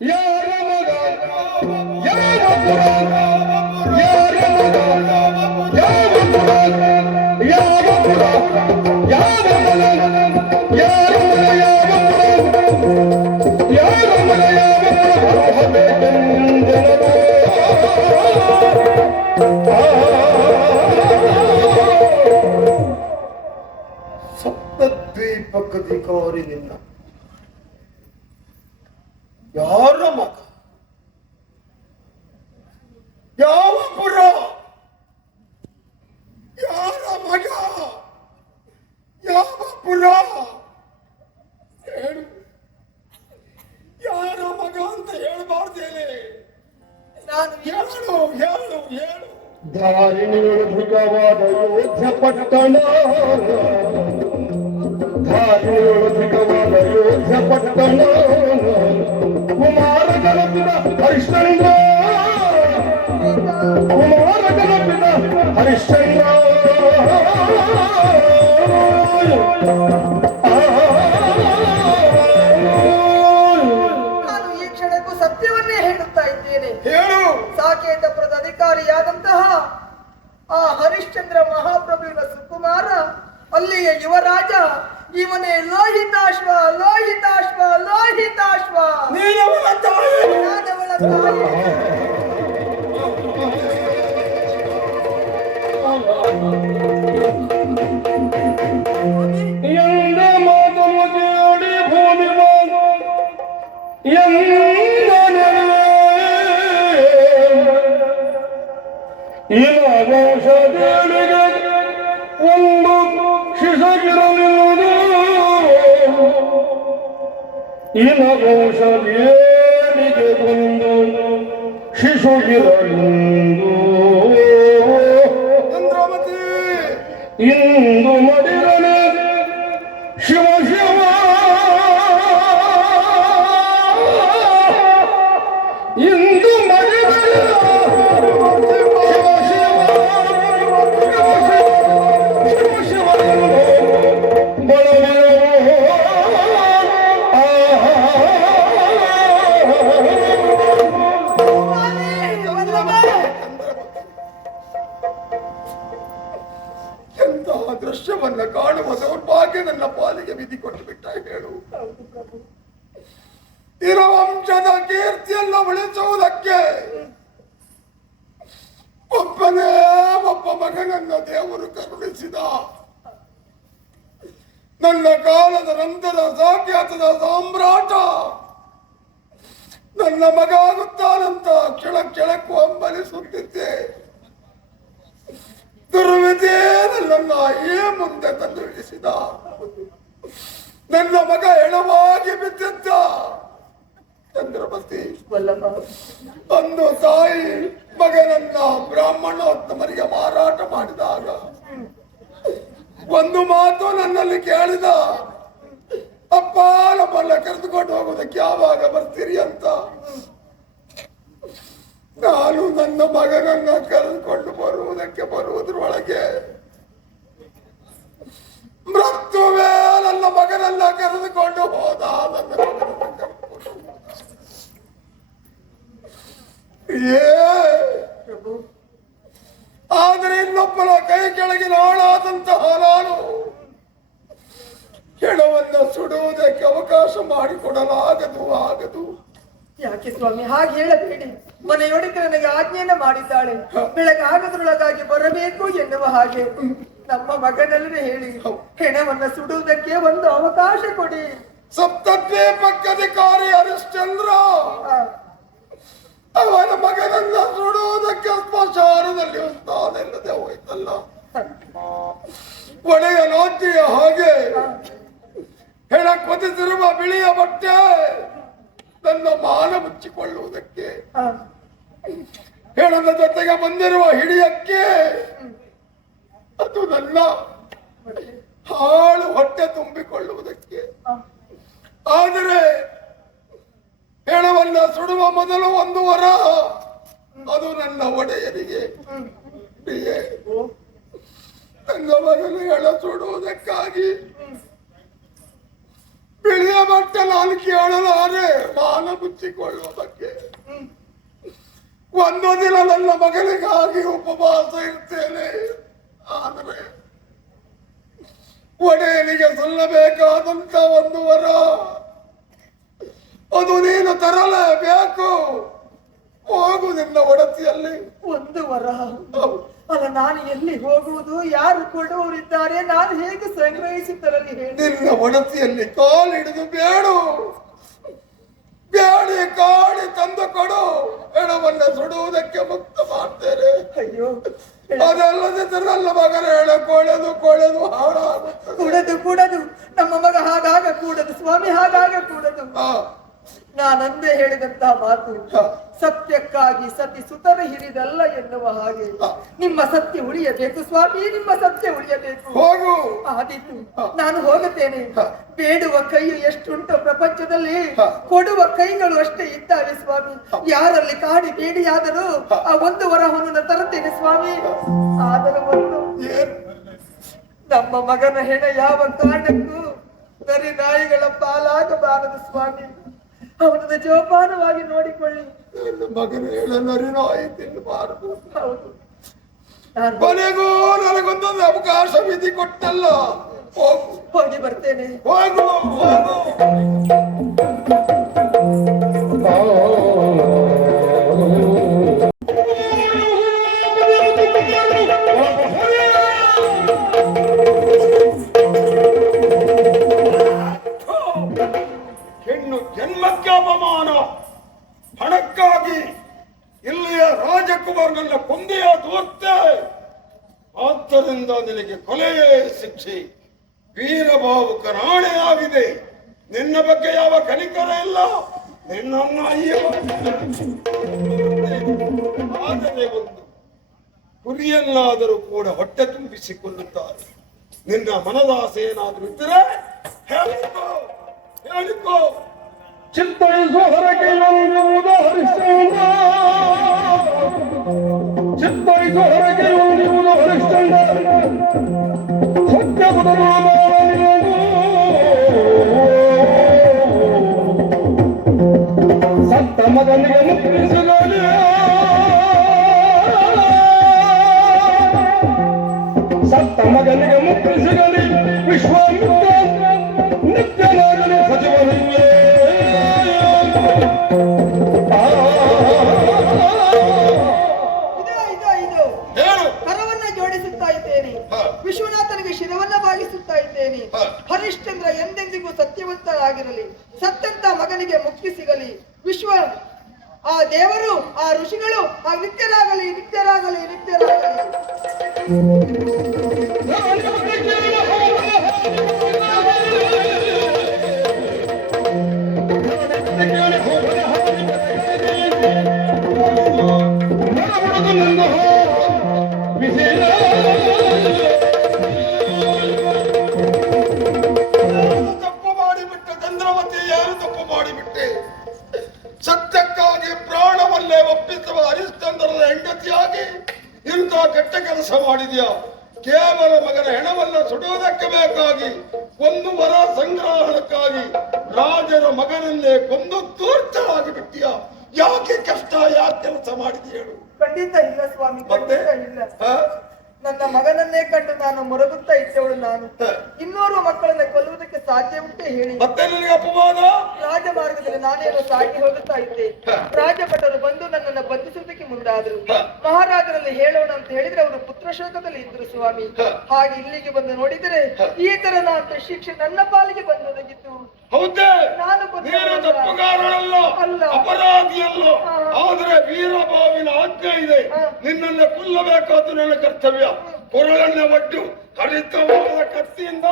ಯಾರ ಮಗ ಯಾವ ಪುರ ಯಾರ ಮಗ ಯಾವ ಪುರ ಯಾವ ಪುರ ಯಾವ ಮಗ ಯಾರ ಮಗ ಯಾವ ಪುರ ಯಾರ ಮಗ ಯಾವ ಪುರ ಬರಬೇಕೆಂದೆನೋ ಸಪ್ತದ್ವೀಪಕ್ಕಧಿಕಾರಿ ನಿನ್ನ ಯಾರ ಮಗ ಯಾವ ಪುರ ಯಾರ ಮಗ ಯಾವ ಪುರ ಹೇಳು ಯಾರ ಮಗ ಅಂತ ಹೇಳ್ಬಾರ್ದೇನೆ ನಾನು ಹೇಳು ಹೇಳು ಹೇಳು ಧಾರಿಣಿಯು ಮೃಗವಾದ ಯೋಧ್ಯ ಪಟ್ಟಣ ಧಾರಿಣಿಯು ಮೃಗವಾದ ಯೋಧ್ಯ ಪಟ್ಟಣ ಕುಮಾರ ಜನಪಿದ ಹರಿಶ್ಚಂದ್ರ ಕುಮಾರ ಜನಪಿದ ಹರಿಶ್ಚಂದ್ರ ನಾನು ಈ ಕ್ಷಣಕ್ಕೂ ಸತ್ಯವನ್ನೇ ಹೇಳುತ್ತಾ ಇದ್ದೇನೆ. ಹೇಳು. ಸಾಕೇತಪುರದ ಅಧಿಕಾರಿಯಾದಂತಹ ಆ ಹರಿಶ್ಚಂದ್ರ ಮಹಾಪ್ರಭುವಿನ ಸುಕುಮಾರ, ಅಲ್ಲಿಯ ಯುವರಾಜ, ಇವನೇ ಲೋಹಿತಾಶ್ವ ಲೋಹಿತಾಶ್ವ ಲೋಹಿತಾಶ್ವ. ನೀನವಳ ತಾಯಿ. ನಾನವಳ ತಾಯಿ. ಎಂದ ಮಾತನ್ನು ಕೇಳಿ ಭೂಮಿ ಬಂದು ವಂಶದೇಳಿಗೆ ಒಂದು ಶಿಶಗಿರಲಿರುವುದು ವಂಶದೇಳಿಗೆ ಒಂದು ಶಿಶುಗಿರಲಿರುವುದು ಚಂದ್ರಮತಿ ಇಂದು ಮಡಿರನೆ ಶಿವ ಶಿವ ಇಂದು ಮಡಿರನೆ ಎಂತಹ ದೃಶ್ಯವನ್ನ ಕಾಣುವ ದೌರ್ಭಾಗ್ಯ ನನ್ನ ಪಾಲಿಗೆ ವಿಧಿ ಕೊಟ್ಟು ಬಿಟ್ಟ. ಹೇಳು. ಇರೋ ವಂಶದ ಕೀರ್ತಿಯನ್ನ ಉಳಿಸುವುದಕ್ಕೆ ಒಬ್ಬನೇ ಒಬ್ಬ ಮಗನನ್ನ ದೇವರು ಕರುಣಿಸಿದ. ನನ್ನ ಕಾಲದ ನಂತರ ಸಾಖ್ಯಾತದ ಸಾಮ್ರಾಟ ನನ್ನ ಮಗ ಆಗುತ್ತಾನಂತ ಕೆಳಕ್ಕೂ ಹಂಬಲಿಸುತ್ತಿದ್ದೆ. ದುರ್ವಿಧಿ ನನ್ನನ್ನ ಈ ಮುಂದೆ ತಂದು ಇಳಿಸಿದ. ನನ್ನ ಮಗ ಎಳವಾಗಿ ಬಿದ್ದಿದ್ದ. ಚಂದ್ರಮತಿ ಒಂದು ತಾಯಿ ಮಗನನ್ನ ಬ್ರಾಹ್ಮಣೋತ್ತಮರಿಗೆ ಮಾರಾಟ ಮಾಡಿದಾಗ ಒಂದು ಮಾತು ನನ್ನಲ್ಲಿ ಕೇಳಿದ, ಅಪ್ಪ ನಮ್ಮನ್ನ ಕರೆದುಕೊಂಡು ಹೋಗೋದಕ್ಕೆ ಯಾವಾಗ ಬರ್ತೀರಿ ಅಂತ. ನಾನು ನನ್ನ ಮಗನನ್ನ ಕರೆದುಕೊಂಡು ಬರುವುದರೊಳಗೆ ಮೃತ್ಯುವೇ ನನ್ನ ಮಗನನ್ನ ಕರೆದುಕೊಂಡು ಹೋದ. ನನ್ನ ಮಗನನ್ನ ಕರೆದುಕೊಂಡು ಆದರೆ ಇನ್ನೊಬ್ಬರ ಕೈ ಕೆಳಗಿನ ಆಳಾದಂತಹ ನಾನು ಹೆಣವನ್ನ ಸುಡುವುದಕ್ಕೆ ಅವಕಾಶ ಮಾಡಿಕೊಡಲಾಗದು. ಯಾಕೆ ಸ್ವಾಮಿ ಹಾಗೆ ಹೇಳಬೇಡಿ. ಮನೆಯೊಳಗೆ ನನಗೆ ಆಜ್ಞೆಯನ್ನ ಮಾಡಿದ್ದಾಳೆ, ಬೆಳಗಾಗದ್ರೊಳಗಾಗಿ ಬರಬೇಕು ಎನ್ನುವ ಹಾಗೆ. ನಮ್ಮ ಮಗನಲ್ಲೇ ಹೇಳಿ ಹೆಣವನ್ನ ಸುಡುವುದಕ್ಕೆ ಒಂದು ಅವಕಾಶ ಕೊಡಿ. ಸಪ್ತದ್ವೀಪಕ್ಕಧಿಕಾರಿ ಹರಿಶ್ಚಂದ್ರ ಅವನ ಮಗನನ್ನ ಸುಡುವುದಕ್ಕೆ ಸ್ಮಶಾನದಲ್ಲಿ ಸ್ಥಾನವಿಲ್ಲದೆ ಹೋಯ್ತಲ್ಲ. ಒಡೆಯ ಲೋತಿಯ ಹಾಗೆ ಹೆಣ ಕೊದಿಸಿರುವ ಬಿಳಿಯ ಬಟ್ಟೆ ನನ್ನ ಮಾನ ಮುಚ್ಚಿಕೊಳ್ಳುವುದಕ್ಕೆ, ಹೆಣದ ಜೊತೆಗೆ ಬಂದಿರುವ ಹಿಡಿಯಕ್ಕೆ ಅದು ನನ್ನ ಹಾಳು ಹೊಟ್ಟೆ ತುಂಬಿಕೊಳ್ಳುವುದಕ್ಕೆ. ಆದರೆ ಹೆಣವನ್ನ ಸುಡುವ ಮೊದಲು ಒಂದು ವರ, ಅದು ನನ್ನ ಒಡೆಯರಿಗೆ. ನನ್ನ ಮಗನ ಹೆಣ ಸುಡುವುದಕ್ಕಾಗಿ ಬಿಳಿಯ ಬಟ್ಟೆ ನಾನು ಕೇಳಲಾರೆ, ಮಾನ ಮುಚ್ಚಿಕೊಳ್ಳುವುದಕ್ಕೆ ಒಂದು ದಿನ ನನ್ನ ಮಗನಿಗಾಗಿ ಉಪವಾಸ ಇರ್ತೇನೆ. ಆದರೆ ಒಡೆಯನಿಗೆ ಸಲ್ಲಬೇಕಾದಂತ ಒಂದು ವರ ಅದು ನೀನು ತರಲೇಬೇಕು. ಹೋಗು ನಿನ್ನ ಒಡತಿಯಲ್ಲಿ. ಒಂದು ವರ ಅಲ್ಲ, ನಾನು ಎಲ್ಲಿ ಹೋಗುವುದು? ಯಾರು ಕೊಡುವವರಿದ್ದಾರೆ? ನಾನು ಹೇಗೆ ಸಂಗ್ರಹಿಸಿ ತರಲಿ ಹೇಳಿ? ನಿನ್ನ ಒಡತಿಯಲ್ಲಿ ಕಾಲಿಡಿದು ಬೇಡು, ಬ್ಯಾಡಿ ಕಾಡಿ ತಂದು ಕೊಡು. ಹೆಣವನ್ನ ಸುಡುವುದಕ್ಕೆ ಮುಕ್ತ ಮಾಡ್ತೇನೆ. ಅಯ್ಯೋ, ಅದಲ್ಲದೆ ನನ್ನ ಮಗನ ಹೆಣ ಕೊಳೆದು ಕೊಳೆದು ಹಾಳಾಗುತ್ತದೆ. ಕೂಡದು ನಮ್ಮ ಮಗ ಹಾಗಾಗ ಕೂಡದು ಸ್ವಾಮಿ, ಹಾಗಾಗ ಕೂಡದು. ನಾನಂದೇ ಹೇಳಿದಂತಹ ಮಾತು ಸತ್ಯಕ್ಕಾಗಿ ಸತಿ ಸುತರ ಹಿರಿದಲ್ಲ ಎನ್ನುವ ಹಾಗೆ ನಿಮ್ಮ ಸತ್ಯ ಉಳಿಯಬೇಕು ಸ್ವಾಮಿ, ನಿಮ್ಮ ಸತ್ಯ ಉಳಿಯಬೇಕು. ಹೋಗು. ಆದೀತು, ನಾನು ಹೋಗುತ್ತೇನೆ. ಬೇಡುವ ಕೈಯು ಎಷ್ಟುಂಟು ಪ್ರಪಂಚದಲ್ಲಿ, ಕೊಡುವ ಕೈಗಳು ಅಷ್ಟೇ ಇದ್ದಾವೆ ಸ್ವಾಮಿ. ಯಾರಲ್ಲಿ ಕಾಡಿ ಬೇಡಿಯಾದರೂ ಆ ಒಂದು ವರವನ್ನು ತರುತ್ತೇನೆ ಸ್ವಾಮಿ. ಆದರೆ ಒಂದು, ನಮ್ಮ ಮಗನ ಹೆಣ ಯಾವ ಕಾರಣಕ್ಕೂ ನರಿ ನಾಯಿಗಳ ಪಾಲಾಗಬಾರದು ಸ್ವಾಮಿ. ಅವನನ್ನು ಜೋಪಾನವಾಗಿ ನೋಡಿಕೊಳ್ಳಿ. ನನ್ನ ಮಗನ ಹೆಣ ನರಿ ನಾಯಿ ತಿನ್ನಬಾರದು. ಹೌದು, ಕೊನೆಗೂ ನನಗೊಂದೊಂದು ಅವಕಾಶ ವಿಧಿ ಕೊಟ್ಟಲ್ಲ. ಹೋಗಿ ಬರ್ತೇನೆ. ಹೋಗು. ಹೆಣ್ಣು ಜನ್ಮಕ್ಕೆ ಅಪಮಾನ. ಹಣಕ್ಕಾಗಿ ಇಲ್ಲಿಯ ರಾಜಕುಮಾರನನ್ನ ಕೊಂದೆಯ ದೂರ್ತೆ. ಆದ್ದರಿಂದ ನಿನಗೆ ಕೊಲೆಯೇ ಶಿಕ್ಷೆ. ವೀರಭಾವುಕ ರಾಣೆಯಾಗಿದೆ. ನಿನ್ನ ಬಗ್ಗೆ ಯಾವ ಕನಿಕರ ಇಲ್ಲ. ನಿನ್ನನ್ನು ಆದರೆ ಒಂದು ಕುರಿಯನ್ನಾದರೂ ಕೂಡ ಹೊಟ್ಟೆ ತುಂಬಿಸಿಕೊಳ್ಳುತ್ತಾರೆ. ನಿನ್ನ ಮನದಾಸೆ ಏನಾದರೂ ಇದ್ದರೆ ಹೇಳಿಕೋ, ಹೇಳಿಕೋ. ಚಿತ್ತೈಸು ಹೊರಗೆ ಎನ್ನುವುದು ಹರಿಶ್ಚಂದ್ರ, ಚಿತ್ತೈಸು ಹೊರಗೆ ಎನ್ನುವುದು ಹರಿಶ್ಚಂದ್ರ, ಸತ್ಯ ಸತ್ತ ಮಗನಿಗೆ ಮುಕ್ತಿಸಿದಲ್ಲಿ ಸತ್ತ ಮಗನಿಗೆ ಮುಕ್ತಿಸಿಗಲಿ ವಿಶ್ವಾಮಿತ್ರ ನಿತ್ಯನಾಗಲಿ ಸಚಿವನಿಗೆ. ಕರವನ್ನ ಜೋಡಿಸುತ್ತಾ ಇದ್ದೇನೆ, ವಿಶ್ವನಾಥನಿಗೆ ಶಿರವನ್ನ ಭಾಗಿಸುತ್ತಾ ಇದ್ದೇನೆ. ಹರಿಶ್ಚಂದ್ರ ಎಂದೆಂದಿಗೂ ಸತ್ಯವಂತರಾಗಿರಲಿ, ಸತ್ತಂತ ಮಗನಿಗೆ ಮುಕ್ತಿ ಸಿಗಲಿ. ವಿಶ್ವ ಆ ದೇವರು, ಆ ಋಷಿಗಳು ಆ ನಿತ್ಯರಾಗಲಿ, ನಿತ್ಯರಾಗಲಿ, ನಿತ್ಯರಾಗಲಿ. ತಪ್ಪು ಮಾಡಿಬಿಟ್ಟೆ ಚಂದ್ರವತಿ, ಯಾರು ತಪ್ಪು ಮಾಡಿಬಿಟ್ಟೆ? ಸತ್ಯಕ್ಕಾಗಿ ಪ್ರಾಣವಲ್ಲೇ ಒಪ್ಪಿಸುವ ಹರಿಶ್ಚಂದ್ರನ ಹೆಂಡತಿಯಾಗಿ ಇಂಥ ಕೆಟ್ಟ ಕೆಲಸ ಮಾಡಿದ್ಯಾ? ಕೇವಲ ಮಗನ ಹೆಣವನ್ನ ಸುಡುವುದಕ್ಕೆ ಬೇಕಾಗಿ, ಒಂದು ವರ ಸಂಗ್ರಹಣಕ್ಕಾಗಿ ರಾಜರ ಮಗನನ್ನೇ ಕೊಂದು ತೂರ್ತರಾಗಿ ಬಿಟ್ಟಿಯಾ? ಯಾಕೆ ಕಷ್ಟ, ಯಾಕೆ ಕೆಲಸ ಮಾಡಿದ್ಯ ಹೇಳು? ಖಂಡಿತ ಇಲ್ಲ ಸ್ವಾಮಿ, ಖಂಡಿತ ಇಲ್ಲ. ನನ್ನ ಮಗನನ್ನೇ ಕಂಡು ನಾನು ಮೊರಗುತ್ತಾ ಇದ್ದವಳು. ನಾನು ಇನ್ನೋರ್ವ ಮಕ್ಕಳನ್ನ ಕೊಲ್ಲುವುದಕ್ಕೆ ಸಾಧ್ಯ ಉಂಟೆ ಹೇಳಿ? ಮತ್ತೆ ನಿನಗೆ ಅಪವಾದ? ರಾಜಮಾರ್ಗದಲ್ಲಿ ನಾನೇನು ಸಾಗಿ ಹೋಗುತ್ತಾ ಇದ್ದೆ. ರಾಜಭಟರು ಬಂದು ನನ್ನನ್ನು ಬಂಧಿಸುವುದಕ್ಕೆ ಮುಂದಾದ್ರು. ಮಹಾರಾಜರಲ್ಲಿ ಹೇಳೋಣ ಅಂತ ಹೇಳಿದ್ರೆ ಅವರು ಪುತ್ರಶೋಕದಲ್ಲಿ ಇದ್ರು ಸ್ವಾಮಿ. ಹಾಗೆ ಇಲ್ಲಿಗೆ ಬಂದು ನೋಡಿದರೆ ಈ ತರನಾದ ಶಿಕ್ಷೆ ನನ್ನ ಪಾಲಿಗೆ ಬಂದೊದಗಿತ್ತು. ಹೌದೇ? ನಾನು ತಪ್ಪುಗಾರನಲ್ಲ, ಅಪರಾಧಿಯಲ್ಲ. ಆದ್ರೆ ವೀರಭಾವಿನ ಆಜ್ಞೆ ಇದೆ, ನಿನ್ನನ್ನ ಕೊಲ್ಲಬೇಕಾದ್ದು ನನ್ನ ಕರ್ತವ್ಯ. ಕೊರಳನ್ನ ಒಡ್ಡು ಹರಿತವಾದ ಕತ್ತಿಯಿಂದ